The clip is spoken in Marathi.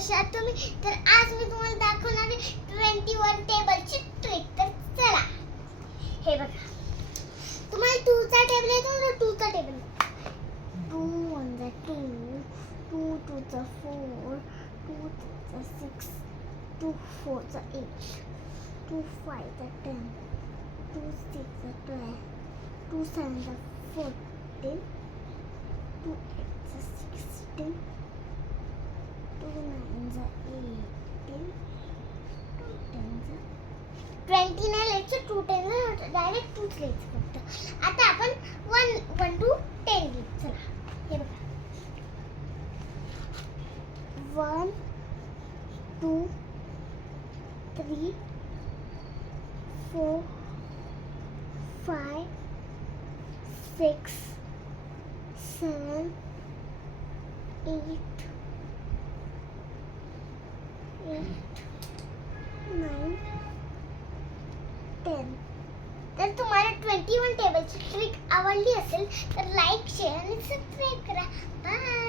कशा आहात तुम्ही? तर आज मी तुम्हाला दाखवणार आहे 21 टेबलची ट्रिक. तर चला, हे बघा, तुम्हाला 2 चा टेबल येतो ना, 2 चा टेबल. 2 1 चा 2, 2 2 चा 4, 2 3 चा 6, 2 4 चा 8, 2 5 चा 10, 2 6 चा 12, 2 7 चा 14, 2 8 चा 16, 2 9 चा 18, 2 10 चा 20 नाही लिहायचं, 2 10 चा डायरेक्ट 2 लिहायचं फक्त. आता आपण 1 to 10 घेऊ. चला, हे बघा, 1 2 3 4 5 6 7 8 9 10. तर तुम्हाला 21 टेबलची ट्रिक आवडली असेल तर लाईक, शेअर आणि सबस्क्राईब करा. बाय.